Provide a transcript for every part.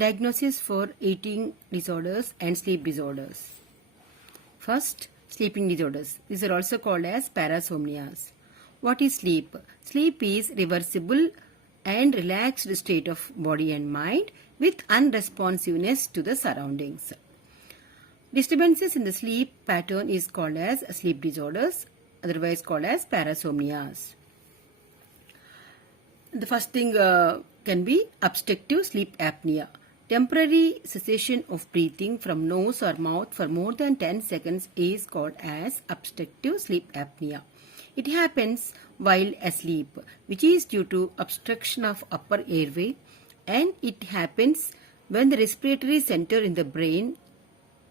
Diagnosis for eating disorders and sleep disorders. First, sleeping disorders. These are also called as parasomnias. What is sleep? Sleep is reversible and relaxed state of body and mind with unresponsiveness to the surroundings. Disturbances in the sleep pattern is called as sleep disorders, otherwise called as parasomnias. The first thing can be obstructive sleep apnea. Temporary cessation of breathing from nose or mouth for more than 10 seconds is called as obstructive sleep apnea. It happens while asleep, which is due to obstruction of upper airway, and it happens when the respiratory center in the brain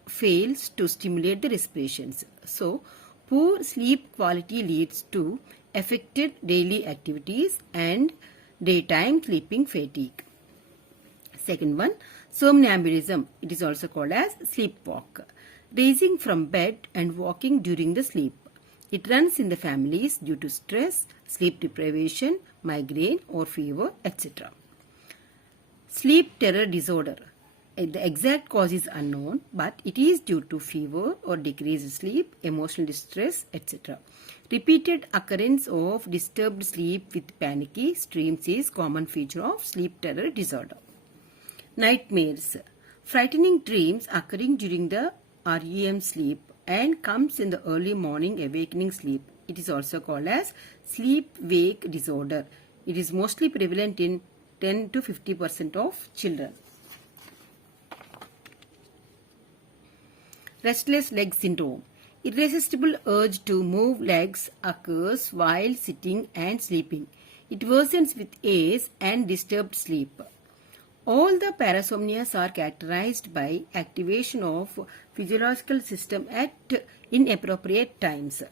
fails to stimulate the respirations. So, poor sleep quality leads to affected daily activities and daytime sleeping fatigue. Second one, somnambulism. It is also called as sleepwalk. Raising from bed and walking during the sleep. It runs in the families due to stress, sleep deprivation, migraine or fever, etc. Sleep terror disorder. The exact cause is unknown, but it is due to fever or decreased sleep, emotional distress, etc. Repeated occurrence of disturbed sleep with panicky dreams is common feature of sleep terror disorder. Nightmares. Frightening dreams occurring during the REM sleep and comes in the early morning awakening sleep. It is also called as sleep-wake disorder. It is mostly prevalent in 10 to 50% of children. Restless leg syndrome. Irresistible urge to move legs occurs while sitting and sleeping. It worsens with age and disturbed sleep. All the parasomnias are characterized by activation of physiological system at inappropriate times.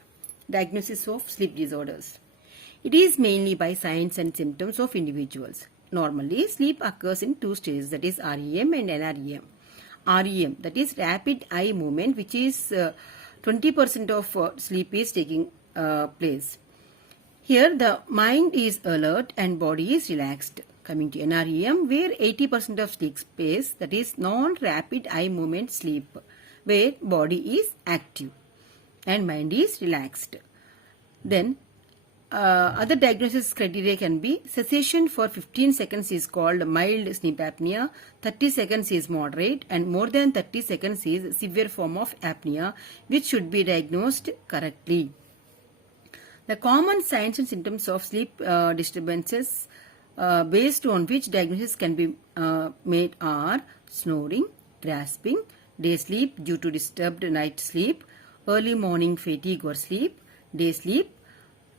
Diagnosis of sleep disorders. It is mainly by signs and symptoms of individuals. Normally, sleep occurs in two stages, that is REM and NREM. REM, that is rapid eye movement, which is 20% of sleep is taking place. Here the mind is alert and body is relaxed. Coming to NREM, where 80% of sleep space, that is non-rapid eye movement sleep, where body is active and mind is relaxed. Then other diagnosis criteria can be cessation for 15 seconds is called mild sleep apnea, 30 seconds is moderate, and more than 30 seconds is severe form of apnea, which should be diagnosed correctly. The common signs and symptoms of sleep disturbances based on which diagnosis can be made are snoring, grasping, day sleep due to disturbed night sleep, early morning fatigue or sleep, day sleep,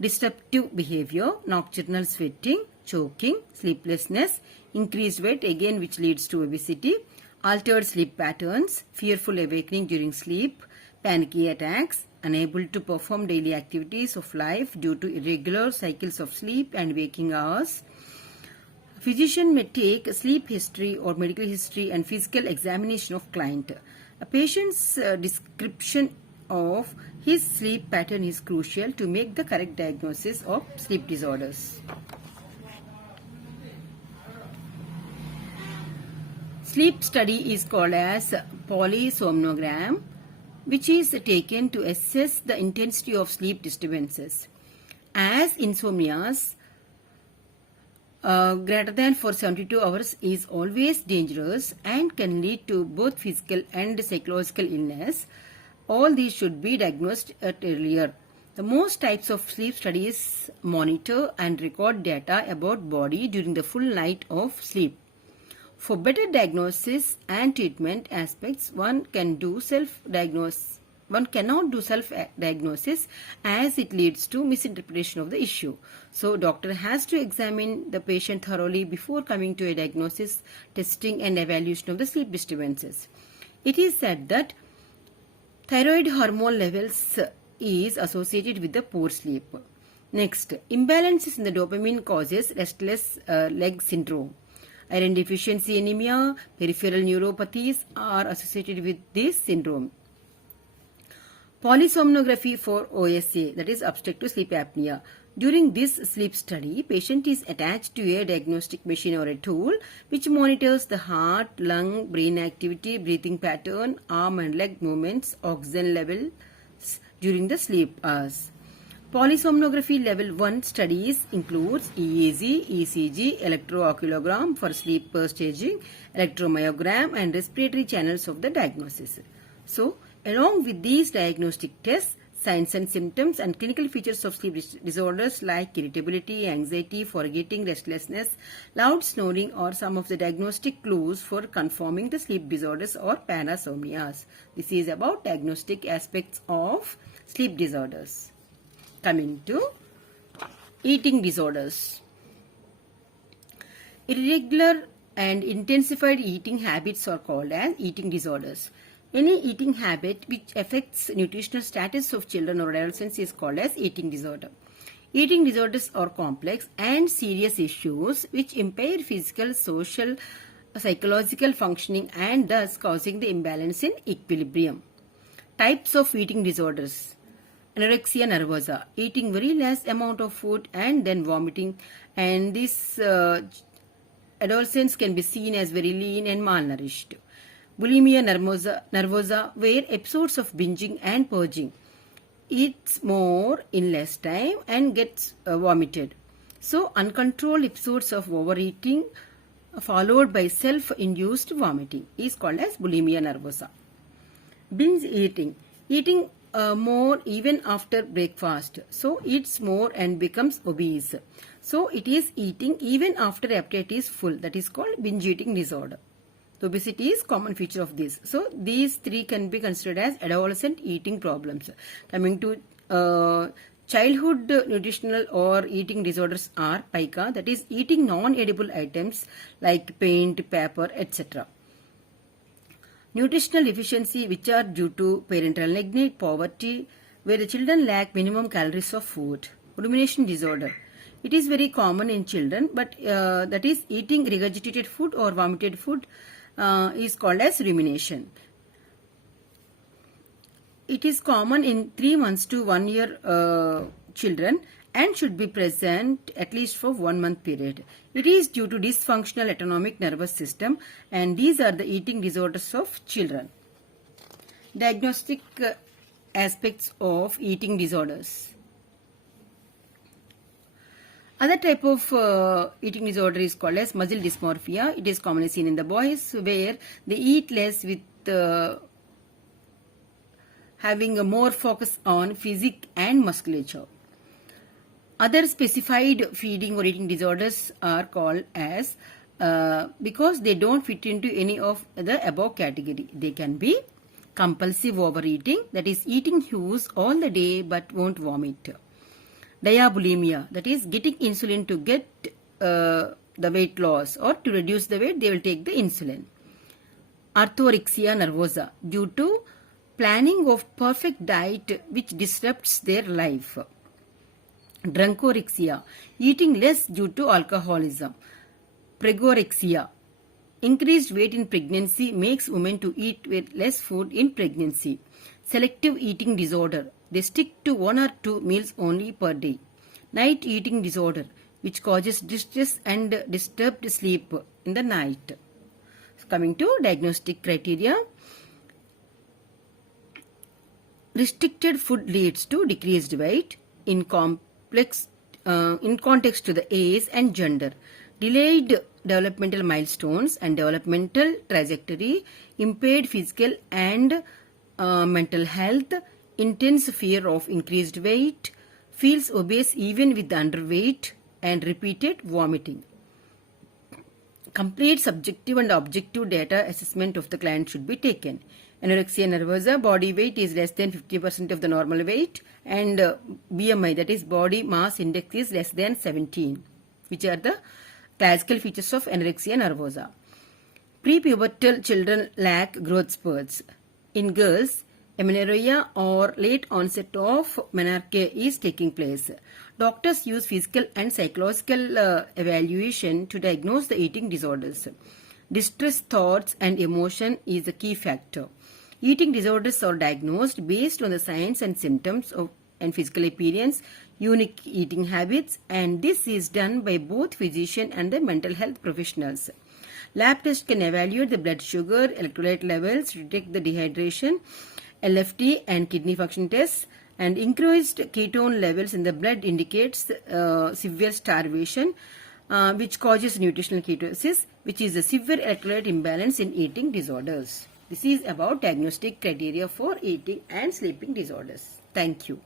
disruptive behavior, nocturnal sweating, choking, sleeplessness, increased weight again which leads to obesity, altered sleep patterns, fearful awakening during sleep, panicky attacks, unable to perform daily activities of life due to irregular cycles of sleep and waking hours. Physician may take sleep history or medical history and physical examination of client. A patient's description of his sleep pattern is crucial to make the correct diagnosis of sleep disorders. Sleep study is called as polysomnogram, which is taken to assess the intensity of sleep disturbances. As insomnias greater than for 72 hours is always dangerous and can lead to both physical and psychological illness. All these should be diagnosed at earlier. The most types of sleep studies monitor and record data about body during the full night of sleep. For better diagnosis and treatment aspects, one cannot do self-diagnosis as it leads to misinterpretation of the issue. So, doctor has to examine the patient thoroughly before coming to a diagnosis, testing and evaluation of the sleep disturbances. It is said that thyroid hormone levels is associated with the poor sleep. Next, imbalances in the dopamine causes restless leg syndrome. Iron deficiency anemia, peripheral neuropathies are associated with this syndrome. Polysomnography for OSA, that is obstructive sleep apnea. During this sleep study, patient is attached to a diagnostic machine or a tool which monitors the heart, lung, brain activity, breathing pattern, arm and leg movements, oxygen levels during the sleep hours. Polysomnography level 1 studies includes EEG, ECG, electrooculogram for sleep staging, electromyogram and respiratory channels of the diagnosis. So, along with these diagnostic tests, signs and symptoms and clinical features of sleep disorders like irritability, anxiety, forgetting, restlessness, loud snoring are some of the diagnostic clues for confirming the sleep disorders or parasomnias. This is about diagnostic aspects of sleep disorders. Coming to eating disorders. Irregular and intensified eating habits are called as eating disorders. Any eating habit which affects nutritional status of children or adolescents is called as eating disorder. Eating disorders are complex and serious issues which impair physical, social, psychological functioning and thus causing the imbalance in equilibrium. Types of eating disorders. Anorexia nervosa, eating very less amount of food and then vomiting, and this adolescents can be seen as very lean and malnourished. Bulimia nervosa, where episodes of binging and purging, eats more in less time and gets vomited. So uncontrolled episodes of overeating followed by self-induced vomiting is called as bulimia nervosa. Binge eating, eating more even after breakfast, so eats more and becomes obese. So it is eating even after appetite is full, that is called binge eating disorder. The obesity is common feature of this. So these three can be considered as adolescent eating problems. Coming to childhood nutritional or eating disorders are pica, that is eating non-edible items like paint, paper, etc. Nutritional deficiency, which are due to parental neglect, poverty, where the children lack minimum calories of food. Rumination disorder. It is very common in children, but that is eating regurgitated food or vomited food is called as rumination. It is common in 3 months to 1 year children and should be present at least for 1 month period. It is due to dysfunctional autonomic nervous system, and these are the eating disorders of children. Diagnostic aspects of eating disorders. Other type of eating disorder is called as muscle dysmorphia. It is commonly seen in the boys where they eat less with having a more focus on physique and musculature. Other specified feeding or eating disorders are called as because they don't fit into any of the above category. They can be compulsive overeating, that is eating huge all the day but won't vomit. Diabulimia, that is getting insulin to get the weight loss or to reduce the weight, they will take the insulin. Orthorexia nervosa, due to planning of perfect diet which disrupts their life. Drunkorexia, eating less due to alcoholism. Pregorexia, increased weight in pregnancy makes women to eat with less food in pregnancy. Selective eating disorder, they stick to 1 or 2 meals only per day. Night eating disorder, which causes distress and disturbed sleep in the night. Coming to diagnostic criteria. Restricted food leads to decreased weight in context to the age and gender. Delayed developmental milestones and developmental trajectory, impaired physical and mental health, intense fear of increased weight, feels obese even with underweight, and repeated vomiting. Complete subjective and objective data assessment of the client should be taken. Anorexia nervosa, body weight is less than 50% of the normal weight, and BMI, that is body mass index, is less than 17, which are the classical features of anorexia nervosa. Prepubertal children lack growth spurts. In girls, amenorrhea or late onset of menarche is taking place. Doctors use physical and psychological evaluation to diagnose the eating disorders. Distress thoughts and emotion is a key factor. Eating disorders are diagnosed based on the signs and symptoms of and physical appearance, unique eating habits, and this is done by both physician and the mental health professionals. Lab test can evaluate the blood sugar, electrolyte levels, detect the dehydration, LFT and kidney function tests, and increased ketone levels in the blood indicates severe starvation, which causes nutritional ketosis, which is a severe electrolyte imbalance in eating disorders. This is about diagnostic criteria for eating and sleeping disorders. Thank you.